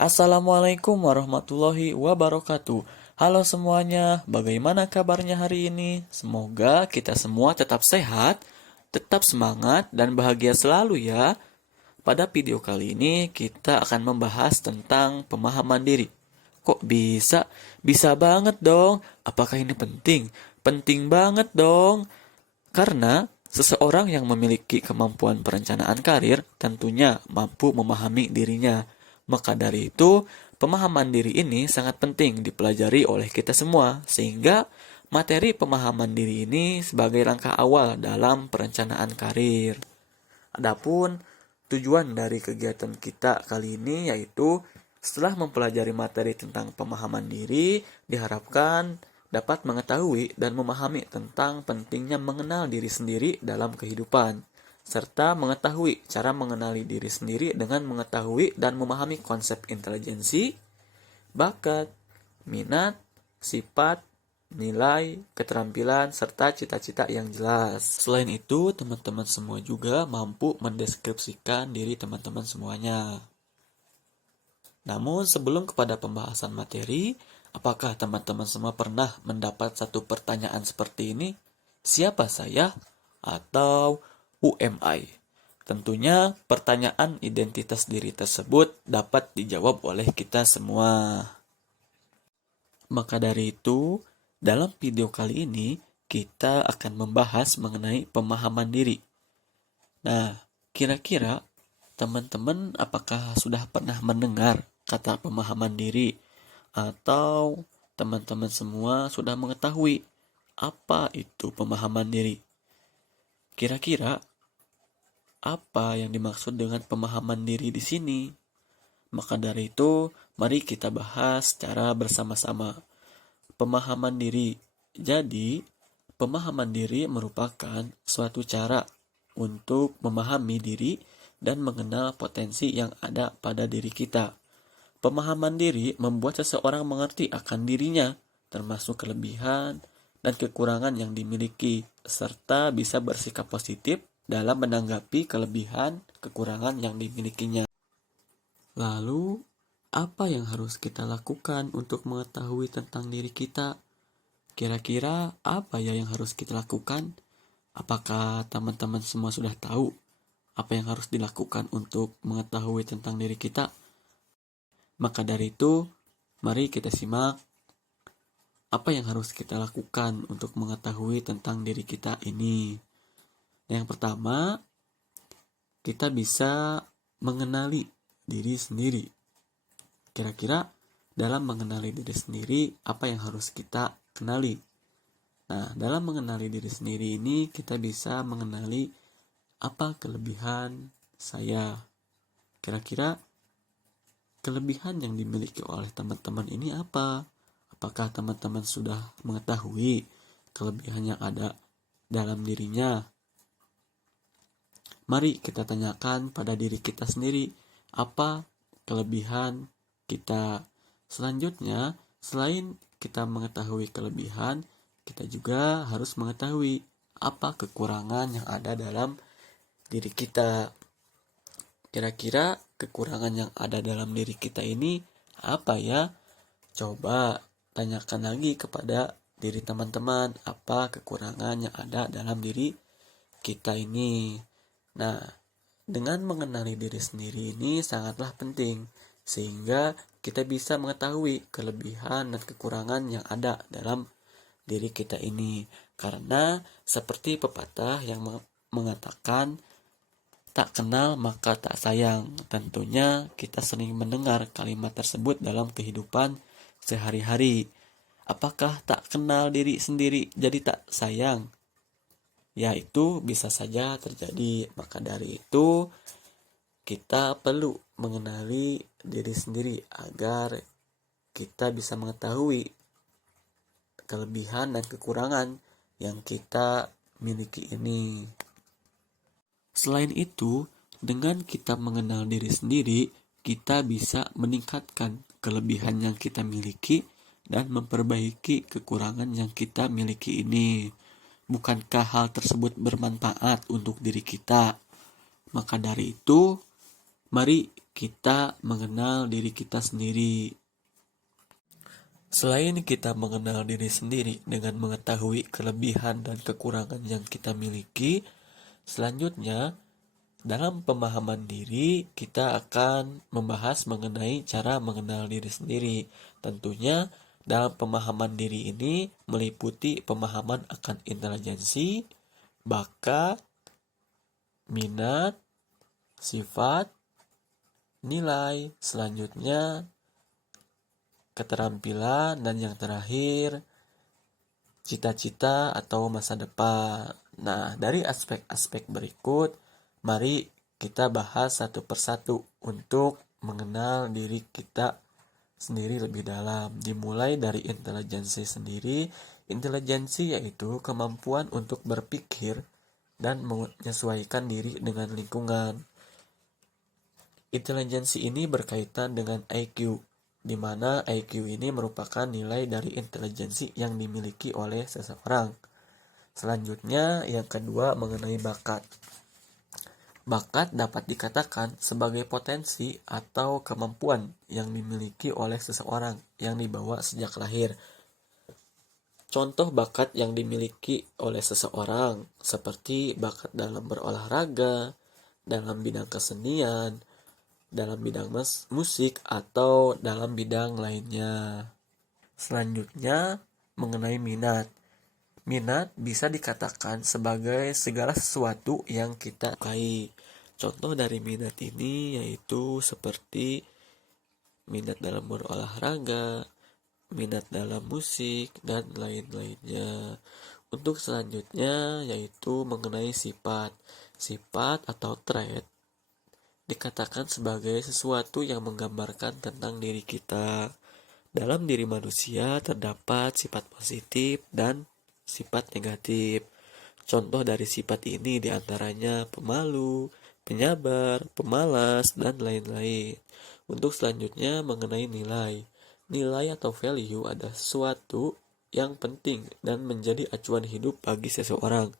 Assalamualaikum warahmatullahi wabarakatuh. Halo semuanya, bagaimana kabarnya hari ini? Semoga kita semua tetap sehat, tetap semangat, dan bahagia selalu ya. Pada video kali ini kita akan membahas tentang pemahaman diri. Kok bisa? Bisa banget dong. Apakah ini penting? Penting banget dong. Karena seseorang yang memiliki kemampuan perencanaan karir tentunya mampu memahami dirinya. Maka dari itu, pemahaman diri ini sangat penting dipelajari oleh kita semua, sehingga materi pemahaman diri ini sebagai langkah awal dalam perencanaan karir. Adapun tujuan dari kegiatan kita kali ini yaitu setelah mempelajari materi tentang pemahaman diri, diharapkan dapat mengetahui dan memahami tentang pentingnya mengenal diri sendiri dalam kehidupan, serta mengetahui cara mengenali diri sendiri dengan mengetahui dan memahami konsep intelijensi, bakat, minat, sifat, nilai, keterampilan, serta cita-cita yang jelas. Selain itu, teman-teman semua juga mampu mendeskripsikan diri teman-teman semuanya. Namun sebelum kepada pembahasan materi, apakah teman-teman semua pernah mendapat satu pertanyaan seperti ini? Siapa saya? Atau who am I? Tentunya pertanyaan identitas diri tersebut dapat dijawab oleh kita semua. Maka dari itu, dalam video kali ini kita akan membahas mengenai pemahaman diri. Nah, kira-kira teman-teman apakah sudah pernah mendengar kata pemahaman diri atau teman-teman semua sudah mengetahui apa itu pemahaman diri? Kira-kira apa yang dimaksud dengan pemahaman diri di sini? Maka dari itu, mari kita bahas secara bersama-sama. Pemahaman diri. Jadi, pemahaman diri merupakan suatu cara untuk memahami diri dan mengenal potensi yang ada pada diri kita. Pemahaman diri membuat seseorang mengerti akan dirinya, termasuk kelebihan dan kekurangan yang dimiliki, serta bisa bersikap positif dalam menanggapi kelebihan kekurangan yang dimilikinya. Lalu, apa yang harus kita lakukan untuk mengetahui tentang diri kita? Kira-kira apa ya yang harus kita lakukan? Apakah teman-teman semua sudah tahu apa yang harus dilakukan untuk mengetahui tentang diri kita? Maka dari itu, mari kita simak apa yang harus kita lakukan untuk mengetahui tentang diri kita ini. Yang pertama, kita bisa mengenali diri sendiri. Kira-kira dalam mengenali diri sendiri, apa yang harus kita kenali? Nah, dalam mengenali diri sendiri ini, kita bisa mengenali apa kelebihan saya. Kira-kira kelebihan yang dimiliki oleh teman-teman ini apa? Apakah teman-teman sudah mengetahui kelebihan yang ada dalam dirinya? Mari kita tanyakan pada diri kita sendiri, apa kelebihan kita. Selanjutnya, selain kita mengetahui kelebihan, kita juga harus mengetahui apa kekurangan yang ada dalam diri kita. Kira-kira kekurangan yang ada dalam diri kita ini apa ya? Coba tanyakan lagi kepada diri teman-teman, apa kekurangan yang ada dalam diri kita ini. Nah, dengan mengenali diri sendiri ini sangatlah penting, sehingga kita bisa mengetahui kelebihan dan kekurangan yang ada dalam diri kita ini. Karena seperti pepatah yang mengatakan, tak kenal maka tak sayang. Tentunya kita sering mendengar kalimat tersebut dalam kehidupan sehari-hari. Apakah tak kenal diri sendiri jadi tak sayang? Ya, itu bisa saja terjadi. Maka dari itu, kita perlu mengenali diri sendiri agar kita bisa mengetahui kelebihan dan kekurangan yang kita miliki ini. Selain itu, dengan kita mengenal diri sendiri, kita bisa meningkatkan kelebihan yang kita miliki dan memperbaiki kekurangan yang kita miliki ini. Bukankah hal tersebut bermanfaat untuk diri kita? Maka dari itu, mari kita mengenal diri kita sendiri. Selain kita mengenal diri sendiri dengan mengetahui kelebihan dan kekurangan yang kita miliki, selanjutnya dalam pemahaman diri kita akan membahas mengenai cara mengenal diri sendiri. Tentunya dalam pemahaman diri ini meliputi pemahaman akan intelijensi, bakat, minat, sifat, nilai, selanjutnya keterampilan, dan yang terakhir cita-cita atau masa depan. Nah, dari aspek-aspek berikut, mari kita bahas satu persatu untuk mengenal diri kita sendiri lebih dalam. Dimulai dari intelijensi sendiri. Intelijensi yaitu kemampuan untuk berpikir dan menyesuaikan diri dengan lingkungan. Intelijensi ini berkaitan dengan IQ, di mana IQ ini merupakan nilai dari intelijensi yang dimiliki oleh seseorang. Selanjutnya, yang kedua mengenai bakat. Bakat dapat dikatakan sebagai potensi atau kemampuan yang dimiliki oleh seseorang yang dibawa sejak lahir. Contoh bakat yang dimiliki oleh seseorang seperti bakat dalam berolahraga, dalam bidang kesenian, dalam bidang musik, atau dalam bidang lainnya. Selanjutnya, mengenai minat. Minat bisa dikatakan sebagai segala sesuatu yang kita sukai. Contoh dari minat ini yaitu seperti minat dalam berolahraga, minat dalam musik, dan lain-lainnya. Untuk selanjutnya yaitu mengenai sifat. Sifat atau trait dikatakan sebagai sesuatu yang menggambarkan tentang diri kita. Dalam diri manusia terdapat sifat positif dan sifat negatif. Contoh dari sifat ini diantaranya pemalu, penyabar, pemalas, dan lain-lain. Untuk selanjutnya mengenai nilai. Nilai atau value adalah sesuatu yang penting dan menjadi acuan hidup bagi seseorang.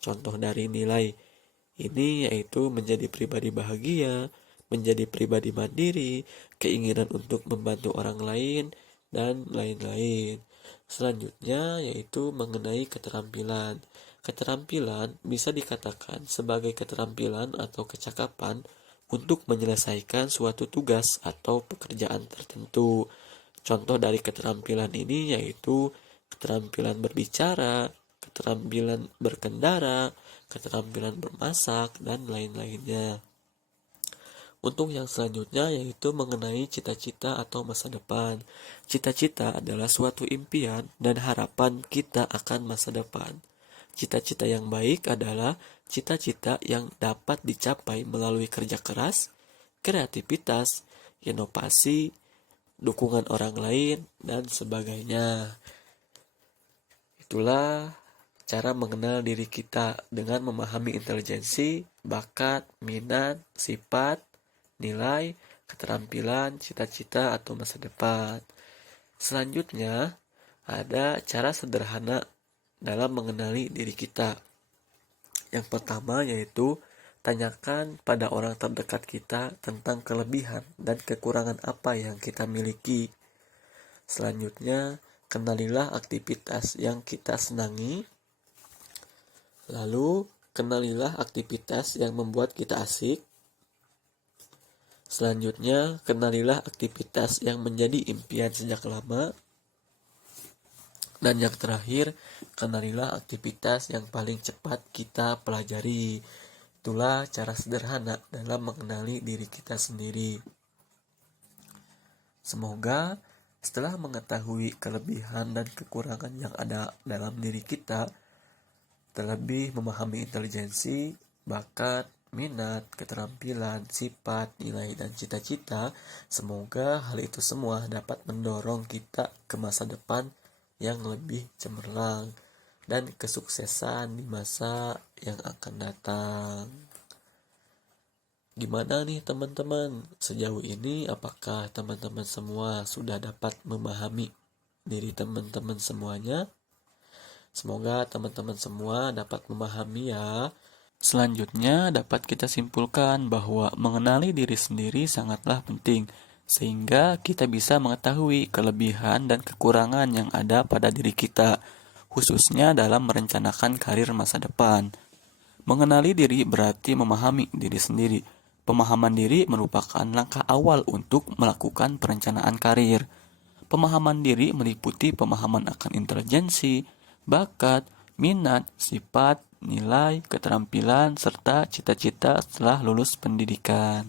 Contoh dari nilai ini yaitu menjadi pribadi bahagia, menjadi pribadi mandiri, keinginan untuk membantu orang lain, dan lain-lain. Selanjutnya yaitu mengenai keterampilan. Keterampilan bisa dikatakan sebagai keterampilan atau kecakapan untuk menyelesaikan suatu tugas atau pekerjaan tertentu. Contoh dari keterampilan ini yaitu keterampilan berbicara, keterampilan berkendara, keterampilan bermasak, dan lain-lainnya. Untuk yang selanjutnya yaitu mengenai cita-cita atau masa depan. Cita-cita adalah suatu impian dan harapan kita akan masa depan. Cita-cita yang baik adalah cita-cita yang dapat dicapai melalui kerja keras, kreativitas, inovasi, dukungan orang lain, dan sebagainya. Itulah cara mengenal diri kita dengan memahami intelijensi, bakat, minat, sifat, nilai, keterampilan, cita-cita, atau masa depan. Selanjutnya, ada cara sederhana dalam mengenali diri kita. Yang pertama yaitu tanyakan pada orang terdekat kita tentang kelebihan dan kekurangan apa yang kita miliki. Selanjutnya, kenalilah aktivitas yang kita senangi. Lalu, kenalilah aktivitas yang membuat kita asik. Selanjutnya, kenalilah aktivitas yang menjadi impian sejak lama. Dan yang terakhir, kenalilah aktivitas yang paling cepat kita pelajari. Itulah cara sederhana dalam mengenali diri kita sendiri. Semoga setelah mengetahui kelebihan dan kekurangan yang ada dalam diri kita, terlebih memahami intelijensi, bakat, minat, keterampilan, sifat, nilai, dan cita-cita, semoga hal itu semua dapat mendorong kita ke masa depan yang lebih cemerlang dan kesuksesan di masa yang akan datang. Gimana nih teman-teman? Sejauh ini apakah teman-teman semua sudah dapat memahami diri teman-teman semuanya? Semoga teman-teman semua dapat memahami ya. Selanjutnya, dapat kita simpulkan bahwa mengenali diri sendiri sangatlah penting, sehingga kita bisa mengetahui kelebihan dan kekurangan yang ada pada diri kita, khususnya dalam merencanakan karir masa depan. Mengenali diri berarti memahami diri sendiri. Pemahaman diri merupakan langkah awal untuk melakukan perencanaan karir. Pemahaman diri meliputi pemahaman akan intelijensi, bakat, minat, sifat, nilai, keterampilan, serta cita-cita setelah lulus pendidikan.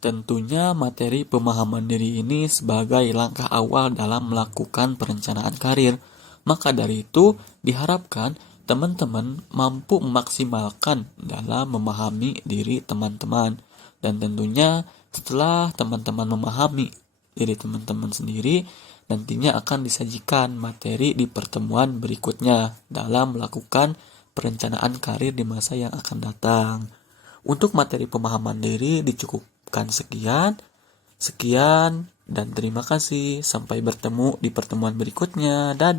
Tentunya materi pemahaman diri ini sebagai langkah awal dalam melakukan perencanaan karir. Maka dari itu, diharapkan teman-teman mampu memaksimalkan dalam memahami diri teman-teman. Dan tentunya setelah teman-teman memahami diri teman-teman sendiri, nantinya akan disajikan materi di pertemuan berikutnya dalam melakukan perencanaan karir di masa yang akan datang. Untuk materi pemahaman diri dicukupkan sekian, dan terima kasih. Sampai bertemu di pertemuan berikutnya. Dadah.